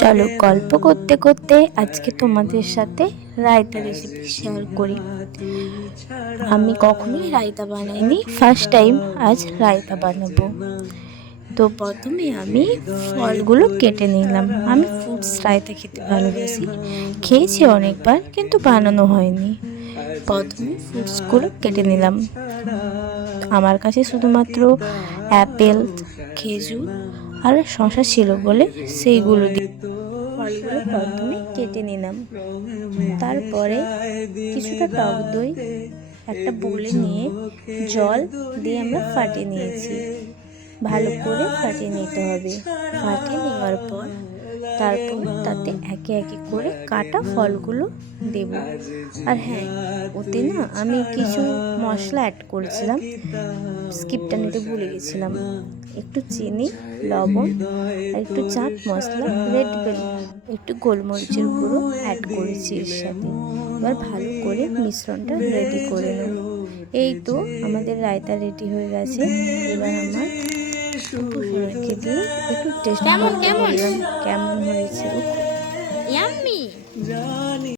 চলো গল্প করতে করতে আজকে তোমাদের সাথে রায়তা রেসিপি শেয়ার করি। আমি কখনোই রায়তা বানাইনি, ফার্স্ট টাইম আজ রায়তা বানাবো। তো প্রথমে আমি ফলগুলো কেটে নিলাম। আমি ফ্রুটস রায়তা খেতে ভালোবাসি, খেয়েছি অনেকবার কিন্তু বানানো হয়নি। প্রথমে ফ্রুটসগুলো কেটে নিলাম। আমার কাছে শুধুমাত্র অ্যাপেল, খেজুর আর শসা ছিল বলে সেইগুলো দিয়ে ফলগুলো প্রথমে কেটে নিলাম। তারপরে কিছুটা টক দই একটা বোলে নিয়ে জল দিয়ে আমরা ফাটিয়ে নিয়েছি। ভালো করে ফাটিয়ে নিতে হবে। ফাটিয়ে নেওয়ার পর তারপর তাতে একে একে করে কাটা ফলগুলো দেব। আর হ্যাঁ, ওতে না আমি কিছু মশলা অ্যাড করেছিলাম, স্কিপটা নিতে ভুলে গেছিলাম। একটু চিনি, লবণ আর একটু চাট মশলা, রেড বেল, একটু গোলমরিচের গুঁড়ো অ্যাড করেছি এর সাথে। এবার ভালো করে মিশ্রণটা রেডি করে নেব। এই তো আমাদের রায়তা রেডি হয়ে গেছে। এবার আমার রেখে দিয়ে একটু টেস্ট করলাম কেমন হয়েছে।